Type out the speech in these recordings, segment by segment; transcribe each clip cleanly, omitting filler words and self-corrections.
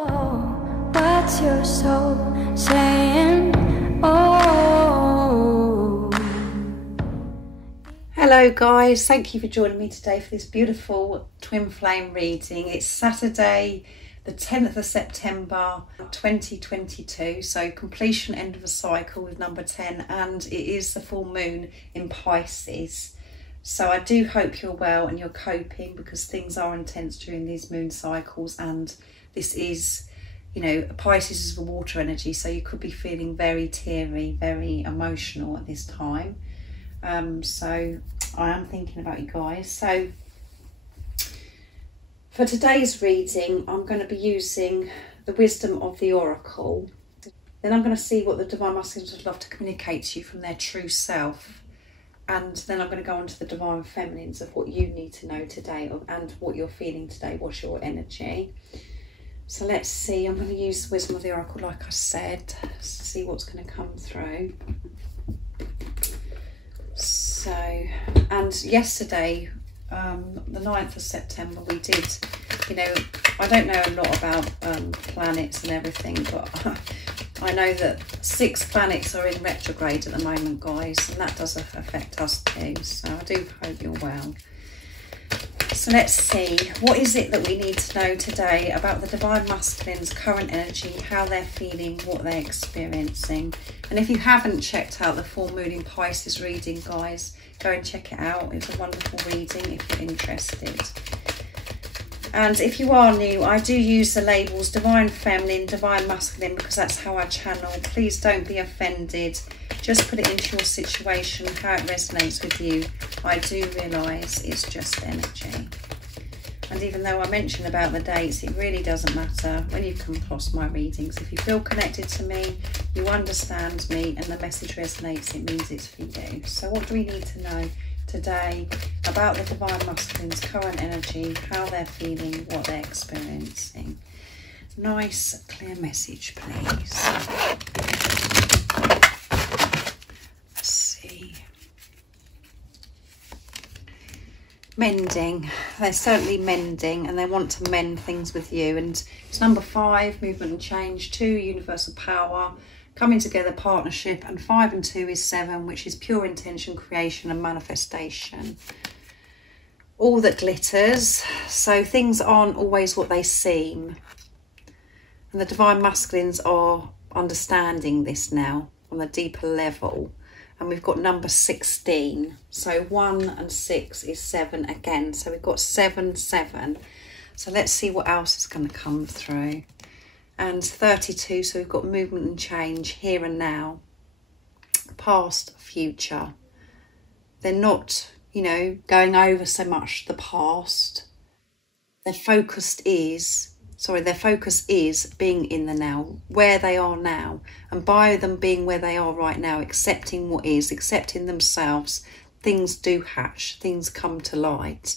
What's your soul saying? Oh. Hello guys, thank you for joining me today for this beautiful twin flame reading. It's Saturday the 10th of September 2022, so completion, end of a cycle with number 10, and it is the full moon in Pisces. So I do hope you're well and you're coping, because things are intense during these moon cycles, and this is, you know, Pisces is the water energy, so you could be feeling very teary, very emotional at this time. So I am thinking about you guys. So for today's reading, I'm going to be using the wisdom of the oracle. Then I'm going to see what the divine masculines would love to communicate to you from their true self. And then I'm going to go on to the divine feminines of what you need to know today and what you're feeling today. What's your energy? So let's see. I'm going to use the wisdom of the oracle, like I said, to see what's going to come through. So, and yesterday, the 9th of September, we did, you know, I don't know a lot about planets and everything, but I know that 6 planets are in retrograde at the moment, guys, and that does affect us too. So I do hope you're well. So let's see, what is it that we need to know today about the divine masculine's current energy, how they're feeling, what they're experiencing. And if you haven't checked out the full moon in Pisces reading, guys, go and check it out. It's a wonderful reading if you're interested. And if you are new, I do use the labels divine feminine, divine masculine, because that's how I channel. Please don't be offended. Just put it into your situation, how it resonates with you. I do realise it's just energy. And even though I mentioned about the dates, it really doesn't matter when you come across my readings. If you feel connected to me, you understand me, and the message resonates, it means it's for you. So what do we need to know today about the divine masculine's current energy, how they're feeling, what they're experiencing? Nice, clear message, please. Let's see. Mending. They're certainly mending, and they want to mend things with you. And it's number 5, movement and change, 2, universal power, coming together, partnership, and 5 and 2 is 7, which is pure intention, creation and manifestation. All that glitters. So things aren't always what they seem. And the divine masculines are understanding this now on a deeper level. And we've got number 16. So 1 and 6 is 7 again. So we've got 7, 7. So let's see what else is going to come through. And 32, so we've got movement and change, here and now, past, future. They're not, you know, going over so much the past. Their focus is being in the now, where they are now. And by them being where they are right now, accepting what is, accepting themselves, things do hatch, things come to light.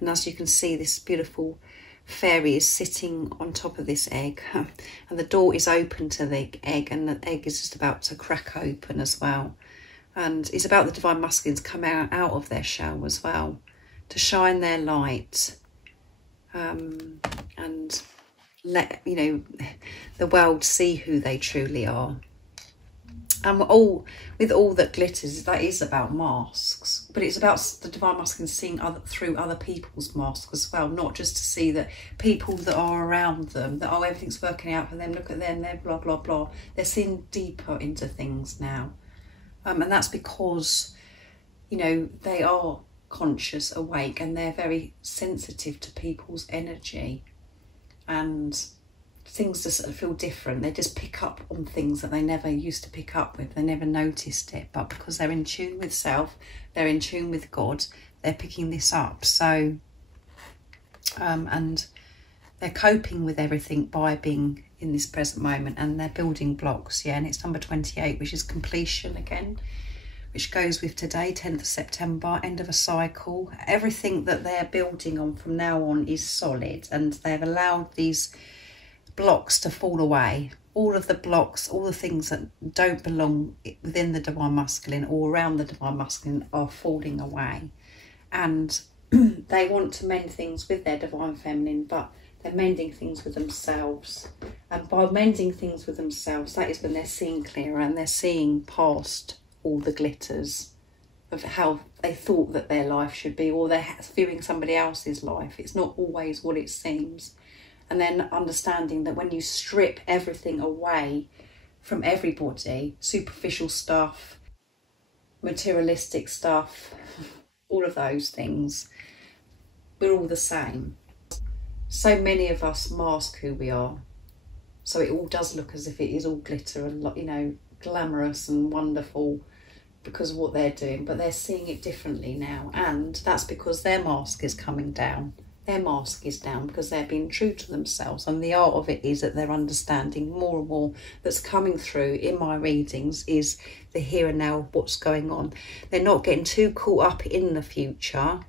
And as you can see, this beautiful fairy is sitting on top of this egg, and the door is open to the egg, and the egg is just about to crack open as well. And it's about the divine masculines coming out of their shell as well, to shine their light, and let, you know, the world see who they truly are. And with all that glitters, that is about masks, but it's about the divine masculine seeing through other people's masks as well, not just to see that people that are around them, that, oh, everything's working out for them, look at them, they're blah, blah, blah. They're seeing deeper into things now. And that's because, you know, they are conscious, awake, and they're very sensitive to people's energy. And things just feel different. They just pick up on things that they never used to pick up with. They never noticed it, but because they're in tune with self, they're in tune with God, they're picking this up. So and they're coping with everything by being in this present moment, and they're building blocks. Yeah, and it's number 28, which is completion again, which goes with today, 10th of September, end of a cycle. Everything that they're building on from now on is solid, and they've allowed these blocks to fall away. All of the blocks, all the things that don't belong within the divine masculine or around the divine masculine are falling away. And they want to mend things with their divine feminine, but They're mending things with themselves. And by mending things with themselves, that is when they're seeing clearer and they're seeing past all the glitters of how they thought that their life should be, or they're viewing somebody else's life. It's not always what it seems. And then understanding that when you strip everything away from everybody, superficial stuff, materialistic stuff, all of those things, we're all the same. So many of us mask who we are. So it all does look as if it is all glitter and, you know, glamorous and wonderful because of what they're doing, but they're seeing it differently now. And that's because their mask is coming down. Their mask is down because they're being true to themselves. And the art of it is that they're understanding more and more that's coming through in my readings is the here and now of what's going on. They're not getting too caught up in the future.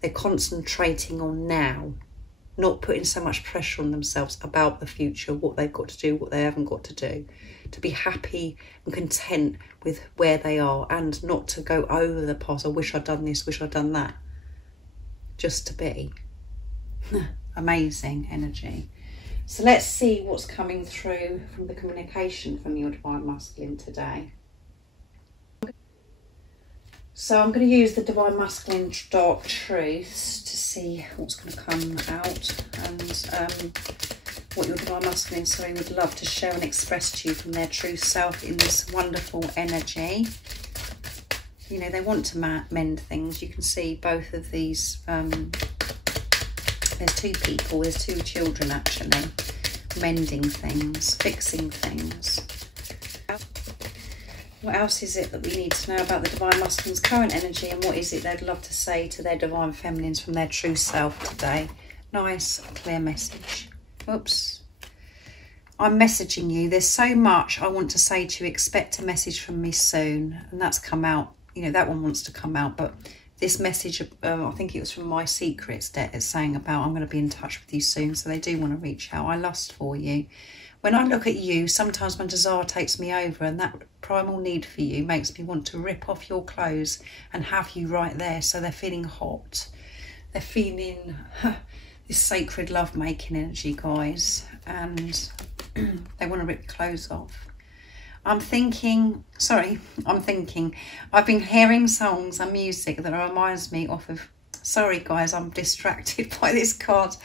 They're concentrating on now, not putting so much pressure on themselves about the future, what they've got to do, what they haven't got to do. To be happy and content with where they are and not to go over the past. I wish I'd done this, wish I'd done that. Just to be. Amazing energy. So let's see what's coming through from the communication from your Divine Masculine today. So I'm going to use the Divine Masculine Dark Truths to see what's going to come out and what your Divine Masculine would love to share and express to you from their true self in this wonderful energy. You know, they want to mend things. You can see both of these. There's two people, there's two children actually, mending things, fixing things. What else is it that we need to know about the Divine Masculine's current energy, and what is it they'd love to say to their Divine Feminines from their true self today? Nice, clear message. Oops. I'm messaging you. There's so much I want to say to you. Expect a message from me soon. And that's come out. You know, that one wants to come out. But this message, I think it was from My Secrets, that it's saying about I'm going to be in touch with you soon. So they do want to reach out. I lust for you. When I look at you, sometimes my desire takes me over, and that primal need for you makes me want to rip off your clothes and have you right there. So they're feeling hot. They're feeling this sacred love-making energy, guys. And they want to rip clothes off. I've been hearing songs and music that reminds me of... Sorry, guys, I'm distracted by this card.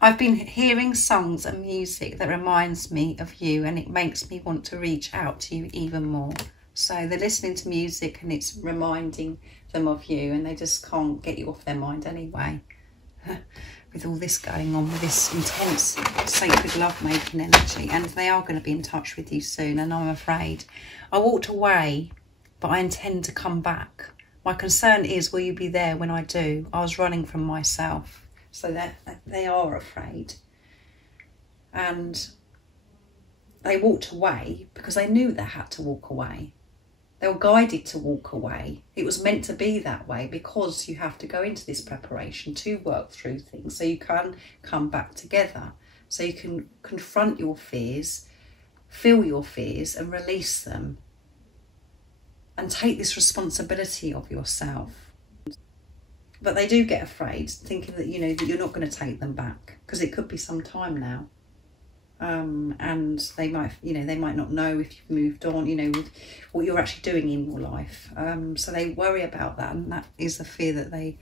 I've been hearing songs and music that reminds me of you, and it makes me want to reach out to you even more. So they're listening to music and it's reminding them of you, and they just can't get you off their mind anyway. With all this going on, with this intense sacred love-making energy. And they are going to be in touch with you soon, and I'm afraid. I walked away, but I intend to come back. My concern is, will you be there when I do? I was running from myself. So that they are afraid. And they walked away because they knew they had to walk away. They were guided to walk away. It was meant to be that way because you have to go into this preparation to work through things so you can come back together. So you can confront your fears, feel your fears and release them. And take this responsibility of yourself. But they do get afraid, thinking that, you know, that you're not going to take them back, because it could be some time now. And they might, you know, they might not know if you've moved on, you know, with what you're actually doing in your life. So they worry about that, and that is a fear that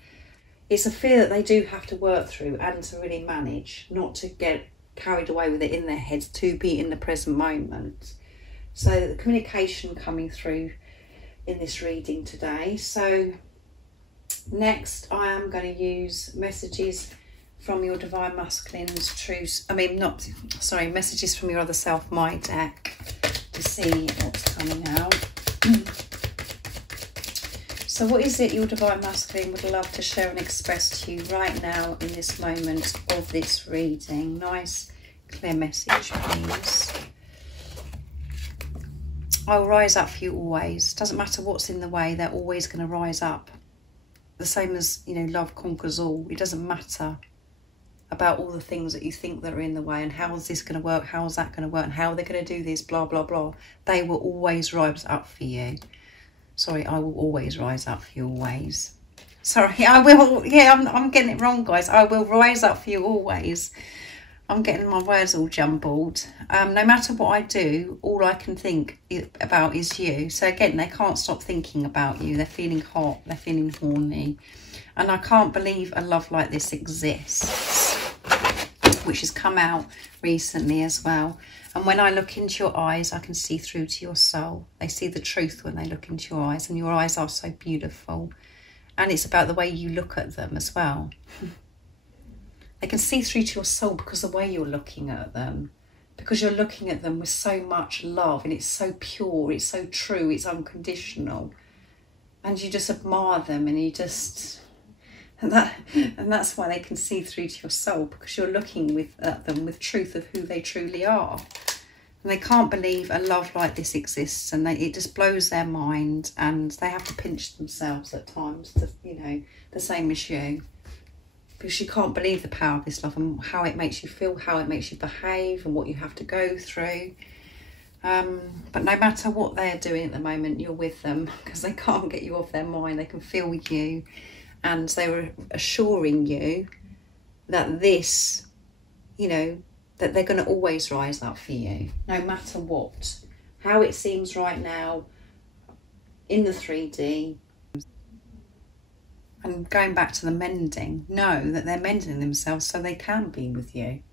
it's a fear that they do have to work through and to really manage, not to get carried away with it in their heads, to be in the present moment. So the communication coming through in this reading today. So next I am going to use messages from your Divine Masculine's messages from your other self, my deck, to see what's coming out. So what is it your Divine Masculine would love to share and express to you right now in this moment of this reading? Nice clear message, please. I'll rise up for you always. Doesn't matter what's in the way, they're always going to rise up. The same as, you know, love conquers all. It doesn't matter about all the things that you think that are in the way, and how is this going to work, how is that going to work, and how are they going to do this, blah, blah, blah. They will always rise up for you. Sorry, I will always rise up for you always. Sorry, I will. Yeah, I'm getting it wrong, guys. I will rise up for you always. I'm getting my words all jumbled. No matter what I do, all I can think about is you. So again, they can't stop thinking about you. They're feeling hot, they're feeling horny. And I can't believe a love like this exists, which has come out recently as well. And when I look into your eyes, I can see through to your soul. They see the truth when they look into your eyes, and your eyes are so beautiful. And it's about the way you look at them as well. They can see through to your soul because of the way you're looking at them. Because you're looking at them with so much love, and it's so pure, it's so true, it's unconditional. And you just admire them, and you just... And that's why they can see through to your soul, because you're looking at them with truth of who they truly are. And they can't believe a love like this exists, and it just blows their mind, and they have to pinch themselves at times, the same as you. Because you can't believe the power of this love and how it makes you feel, how it makes you behave, and what you have to go through. But no matter what they're doing at the moment, you're with them, because they can't get you off their mind. They can feel you, and they were assuring you that this, that they're going to always rise up for you, no matter what. How it seems right now in the 3D. And going back to the mending, know that they're mending themselves so they can be with you.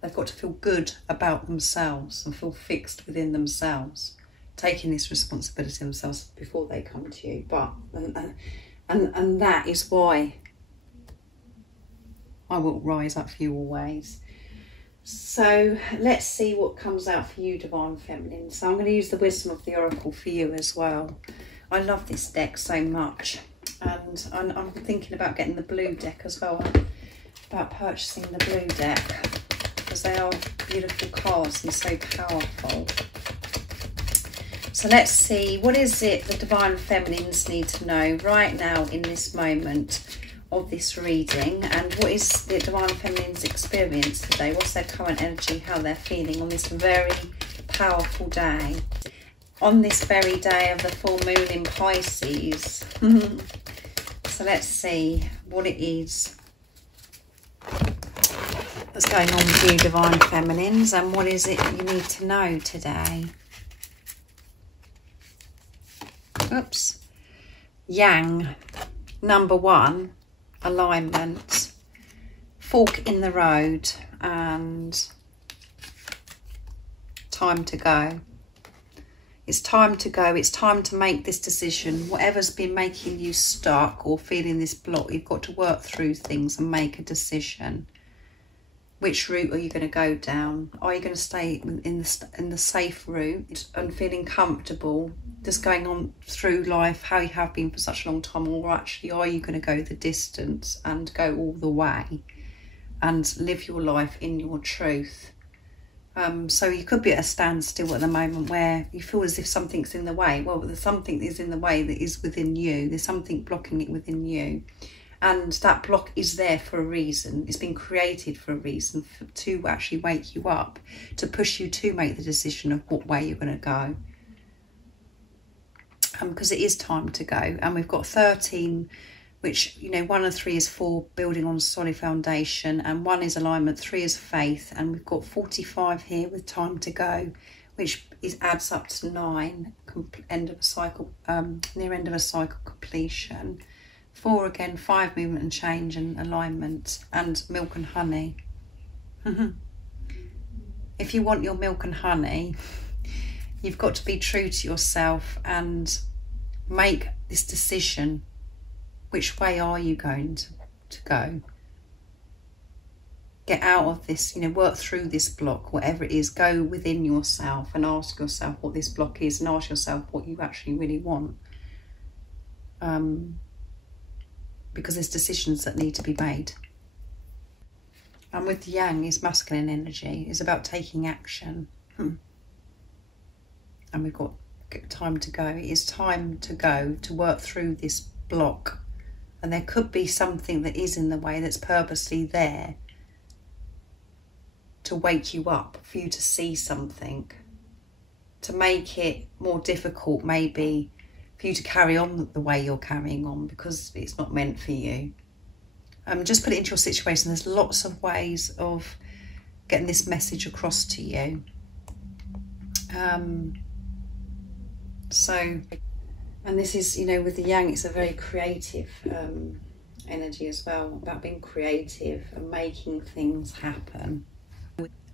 They've got to feel good about themselves and feel fixed within themselves, taking this responsibility themselves before they come to you. But and that is why I will rise up for you always. So let's see what comes out for you, Divine Feminine. So I'm going to use the wisdom of the Oracle for you as well. I love this deck so much, and I'm thinking about getting the blue deck as well, about purchasing the blue deck, because they are beautiful cards and so powerful. So let's see, what is it the Divine Feminines need to know right now in this moment of this reading, and what is the Divine Feminine's experience today? What's their current energy, how they're feeling on this very powerful day? On this very day of the full moon in Pisces. So let's see what it is that's going on with you, Divine Feminines, and what is it you need to know today. Oops. Yang, number 1, alignment, fork in the road, and time to go. It's time to go. It's time to make this decision. Whatever's been making you stuck or feeling this block, you've got to work through things and make a decision. Which route are you going to go down? Are you going to stay in the safe route and feeling comfortable, just going on through life how you have been for such a long time, or actually are you going to go the distance and go all the way and live your life in your truth? So you could be at a standstill at the moment where you feel as if something's in the way. Well, there's something that is in the way that is within you. There's something blocking it within you. And that block is there for a reason. It's been created for a reason, to actually wake you up, to push you to make the decision of what way you're going to go. Because it is time to go. And we've got 13, which, 1 and 3 is for building on a solid foundation, and 1 is alignment, 3 is faith, and we've got 45 here with time to go, which adds up to 9, end of a cycle, near end of a cycle completion. 4 again, 5 movement and change and alignment, and milk and honey. If you want your milk and honey, you've got to be true to yourself and make this decision. Which way are you going to go? Get out of this, work through this block, whatever it is. Go within yourself and ask yourself what this block is, and ask yourself what you actually really want. Because there's decisions that need to be made. And with Yang is masculine energy. It's about taking action. And we've got time to go. It is time to go, to work through this block. And there could be something that is in the way that's purposely there to wake you up, for you to see something, to make it more difficult maybe for you to carry on the way you're carrying on, because it's not meant for you. Just put it into your situation. There's lots of ways of getting this message across to you. And this is, you know, with the Yang, it's a very creative energy as well, about being creative and making things happen.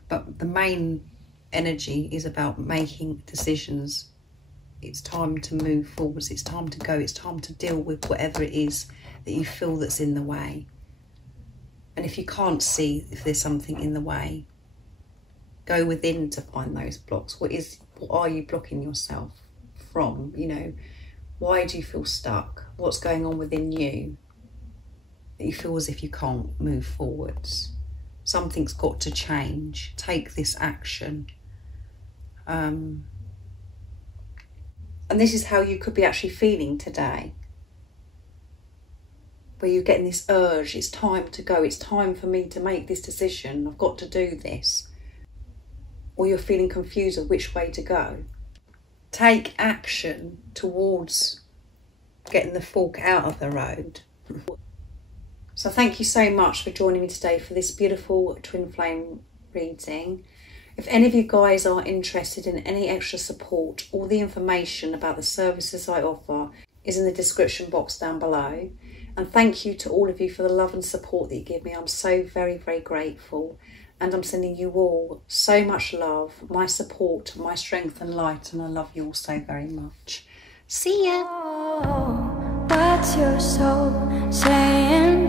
But the main energy is about making decisions. It's time to move forwards. It's time to go. It's time to deal with whatever it is that you feel that's in the way. And if you can't see if there's something in the way, go within to find those blocks. What are you blocking yourself from? You know, why do you feel stuck? What's going on within you that you feel as if you can't move forwards? Something's got to change. Take this action. And this is how you could be actually feeling today, where you're getting this urge, it's time to go, it's time for me to make this decision, I've got to do this. Or you're feeling confused of which way to go. Take action towards getting the fork out of the road. So thank you so much for joining me today for this beautiful twin flame reading. If any of you guys are interested in any extra support, all the information about the services I offer is in the description box down below. And thank you to all of you for the love and support that you give me. I'm so very, very grateful. And I'm sending you all so much love, my support, my strength and light. And I love you all so very much. See ya. Oh, what's your soul saying?